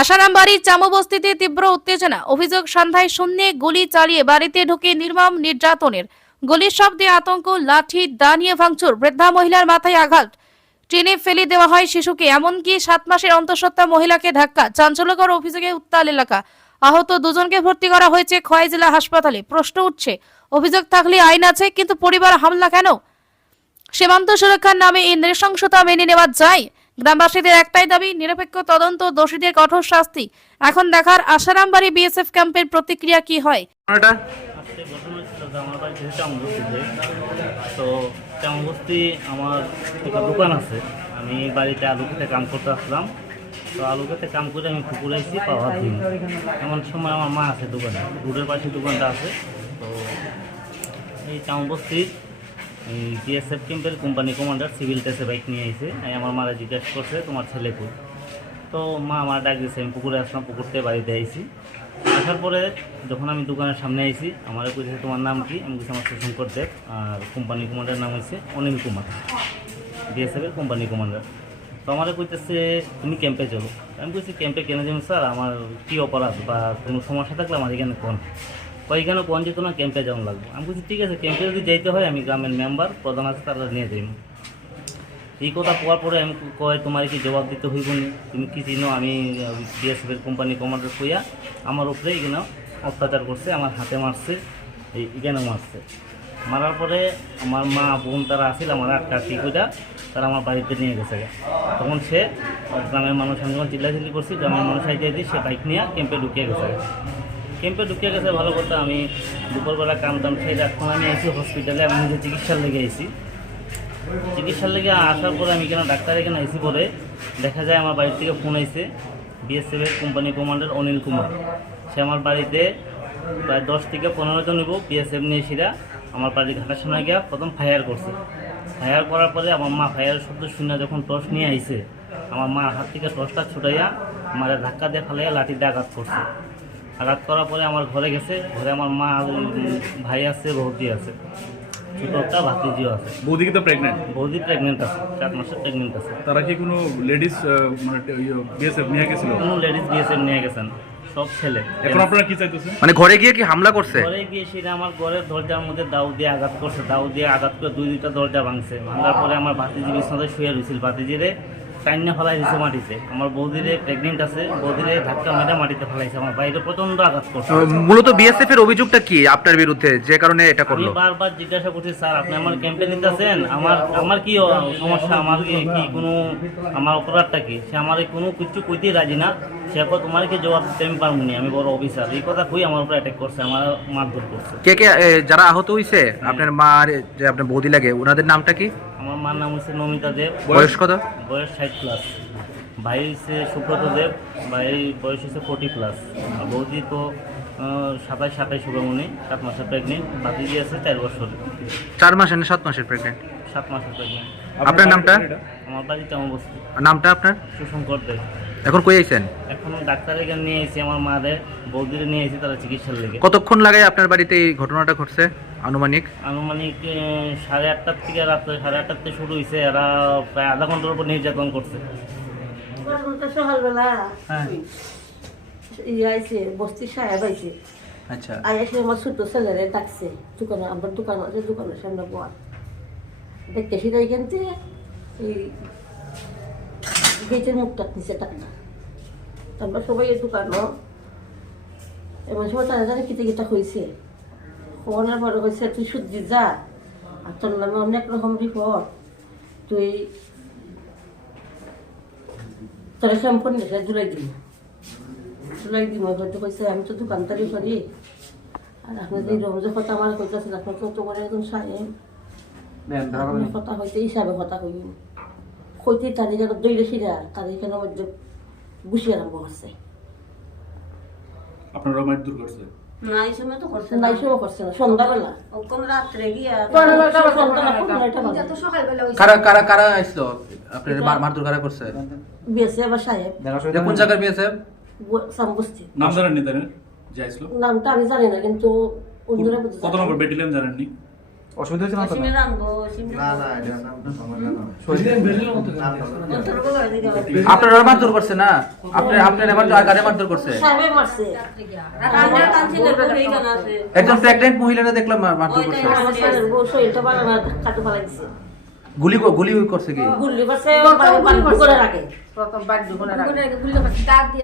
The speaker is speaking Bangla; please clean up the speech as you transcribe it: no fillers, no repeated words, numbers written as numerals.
আশারামবাড়ির চামবস্তিতে তীব্র উত্তেজনা। অভিযোগ সন্ধ্যায় শূন্যে গুলি চালিয়ে বাড়িতে ঢুকে নির্মম নির্যাতনের। গুলির শব্দে আতঙ্ক, লাঠি দা নিয়ে ভাঙচুর, বৃদ্ধা মহিলার মাথায় আঘাত, ট্রেনে ফেলে দেওয়া হয় শিশুকে, এমনকি 7 মাসের অন্তঃসত্ত্বা মহিলাকে ধাক্কা। চাঞ্চল্যকর অভিযোগে উত্তাল এলাকা। আহত দুজনকে ভর্তি করা হয়েছে খোয়াই জেলা হাসপাতালে। প্রশ্ন উঠছে, অভিযোগ থাকলে আইন আছে, কিন্তু পরিবার হামলা কেন? সীমান্ত সুরক্ষার নামে এই নৃশংসতা মেনে নেওয়া যায়? গ্রামবাসীদের একটাই দাবি, নিরপেক্ষ তদন্ত, দোষীদের কঠোর শাস্তি। এখন দেখার আশারামবাড়ি বিএসএফ ক্যাম্পের প্রতিক্রিয়া কি হয়। আজকে ঘটনা ছিল যে আমার বাড়িতে চামবস্তিতে, তো চামবস্তি আমার একটা দোকান আছে। আমি বাড়িতে আলু খেতে কাম করতে আসলাম। তো আলু খেতে কাম করে আমি পুকুরে এসেছি পাওয়ার দিন। এমন সময় আমার মা আছে দোকানে, রোডের পাশে দোকানটা আছে। তো এই চামবস্তির বিএসএফ ক্যাম্পের কোম্পানি কমান্ডার সিভিল ড্রেসে বাইক নিয়ে এসে আমার মারা জিজ্ঞাসা করছে তোমার ছেলে কই। তো মা আমার ডাক দিয়েছে, আমি পুকুরে আসলাম, পুকুর থেকে বাড়িতে আইসি। আসার পরে যখন আমি দোকানের সামনে আইসি, আমার কইছে তোমার নাম কি? আমি বলছি আমার সুশঙ্কর দেব, আর কোম্পানি কমান্ডার নাম হচ্ছে অনিল কুমার, বিএসএফের কোম্পানি কমান্ডার। তো আমার কইতেছে তুমি ক্যাম্পে চলো। আমি বলছি ক্যাম্পে কেন যাবো স্যার, আমার কী অপরাধ বা কোনো সমস্যা থাকলে আমার এখানে কোন এখানে কোন যেত না, ক্যাম্পে যাওয়া লাগবে। আমি বলছি ঠিক আছে, ক্যাম্পে যদি যাইতে হয় আমি গ্রামের মেম্বার প্রধান আছে তারা নিয়ে যাইব। এই কথা পাওয়ার পরে আমি কয় তোমার কি জবাব দিতে হইব নি, তুমি কি চিনো? আমি বিএসএফের কোম্পানি কমান্ডার কইয়া আমার উপরে এখানে অত্যাচার করছে, আমার হাতে মারছে, এখানে মারছে। মারার পরে আমার মা বোন তারা আসছিল, আমার একটা টিকুটা তারা আমার বাড়িতে নিয়ে গেছে। তখন সে গ্রামের মানুষ, আমি যখন চিল্লাচিল্লি করছি গ্রামের মানুষ আইতে দিই, সে বাইক নিয়ে ক্যাম্পে ঢুকিয়ে গেছে। ক্যাম্পে ঢুকিয়ে গেছে ভালো কথা। আমি দুপুরবেলা কাম টাম সেই এখন আমি আইসি হসপিটালে, আমি নিজে চিকিৎসার লেগে আইসি। চিকিৎসার লেগে আসার পরে আমি কেন ডাক্তার এখানে আইসি, পরে দেখা যায় আমার বাড়ির থেকে ফোন আইছে বিএসএফের কোম্পানি কমান্ডার অনিল কুমার। সে আমার বাড়িতে প্রায় 10 থেকে 15 জন নিব বিএসএফ নিয়ে সেরা আমার বাড়ির ঘাটার সামনে গিয়া প্রথম ফায়ার করছে। ফায়ার করার পরে আমার মা ফায়ারের শব্দ শুনে যখন টর্চ নিয়ে আইছে, আমার মা হাত থেকে টর্চটা ছুটাইয়া আমার ধাক্কা দিয়ে ফালাইয়া লাঠি দিয়ে আঘাত করছে। আঘাত করার পরে আমার ঘরে গেছে, ঘরে আমার মা, ভাই আছে, বৌদি আছে, ছোটো একটা ভাতিজিও আছে। বৌদি কি তো প্রেগনেন্ট? বৌদি প্রেগনেন্ট আছে, 7 মাসের প্রেগনেন্ট আছে। তারা কি কোনো লেডিস মানে বিএসএফ নিয়ে গেছিল? কোনো লেডিস বিএসএফ নিয়ে গেছেন, সব ছেলে। এখন আপনারা কি চাইতেছেন? মানে ঘরে গিয়ে কি হামলা করছে? ঘরে গিয়ে সেটা আমার ঘরের দরজার মধ্যে দাউ দিয়ে আঘাত করছে, দাউ দিয়ে আঘাত করে 2-2টা দরজা ভাঙছে। ভাঙার পরে আমার ভাতিজি বিছনাতে শুয়ে রয়েছিল, ভাতিজিরে টাইনে ফেলাই দিয়েছে মাটিতে। আমার বৌদিরে প্রেগনেন্ট আছে, বৌদিরে ধাক্কা মেরে মাটিতে ফেলাইছে, আমার বাইরে প্রচন্ড আঘাত করছে। মূলত বিএসএফ এর অভিযোগটা কি আপনার বিরুদ্ধে, যে কারণে এটা আমি করলো? বারবার জিজ্ঞাসা করছি, স্যার আপনি আমার ক্যাম্পে নিতেছেন, আমার কি সমস্যা, আমার কি কোনো আমার অপরাধটা কি? সে আমার কোনো কিছু কইতেই রাজি না। সে তোমার কি জবাব দিতে আমি পারবো না, আমি বড় অফিসার। এই কথা কই আমার উপর অ্যাটাক করছে, আমার মারধর করছে। কে কে যারা আহত হইছে আপনার মা আর যে আপনার বৌদি লাগে, ওনাদের নামটা কি? আমার মার নাম হচ্ছে নমিতা দেব, বয়স কত? বয়স 60+। ভাই হচ্ছে সুব্রত দেব, ভাই বয়স হচ্ছে 40+। আর বৌদি তো 27 শুভমণি, 7 মাসের প্রেগনেন্ট। ভাতিজি আছে 4 বছর, 4 মাস না 7 মাসের প্রেগনেন্ট? 7 মাসের প্রেগনেন্ট। আপনার নামটা? আমার বাড়ি চামবস্তি। নামটা আপনার? সুশঙ্কর দেব। এখন কই আইছেন? এখন ডাক্তার এখানে নিয়ে এসেছি, আমার মাদের বৌদিরে নিয়ে এসেছি তারা চিকিৎসার লেগে। কতক্ষণ লাগে আপনার বাড়িতে এই ঘটনাটা ঘটছে আনুমানিক? আনুমানিক 8:30 থেকে রাত্রে 8:30 থেকে শুরু হয়েছে। এরা প্রায় আধা ঘন্টার উপর নির্যাতন করছে। সকালবেলা হ্যাঁ, আইছে বস্তি সাহেব আইছে। আচ্ছা, আইসে আমার ছোট ছেলেরে ডাকছে দোকানে, আমার দোকান আছে, দোকানের সামনে বল দেখতে সেটা এখান থেকে এই গেটের মুখটা নিচে টাকা। তারপর সবাই এই দোকানও এমন সময় তারা জানে কিতে কিটা হয়েছে। হওয়ার পরে হয়েছে তুই সূর্যি যা, আর তোর নামে অনেক রকম রিপোর্ট, তুই তোরা শ্যাম্পু নিয়ে জুলাই দিন হয়তো কইছে আমি তো দোকানদারি করি। আর আপনার যে রমজে কথা আমার কইতেছেন, আপনার তো তোমার একজন সাহেব কথা হইতে হিসাবে কথা কই কইতে তাদের যেন দৈরে সিরা তাদের কেন মধ্যে বুঝি আরম্ভ করছে। আপনারা মারধর করছে? নাই সময় করছে না, সন্ধ্যাবেলা রাত্রে গিয়া কারা কারা কারা আইছিল আপনার মারধর কারা করছে? বিয়েছে আবার সাহেব। কোন জায়গায় বিএসএফ? সামবস্তি। নাম জানেননি তাদের যে আইছিল? নামটা আমি জানি না, কিন্তু অন্যরা কত নম্বর ব্যাটালিয়ন জানেননি? অসুবিধা হয়েছে না তো? সিমের রাখবো সিমের আপনারা মারধর করছে না? আপনার এবার গাড়ি মারধর করছে। সাহেবে মারছে আমার কাঞ্চিনের বড়ই গান আছে একজন প্রেগন্যান্ট মহিলারা দেখলাম মারধর করছে। আমার ছেলের বউ শরীরটা বাড়া কাটে ফেলাই দিছে গুলি করছে কি? গুল্লি পাশে বাড়ি করে রাখে প্রথম বাড়ি ঢুকুনের আগে গুলি করছে, দাগ দিয়ে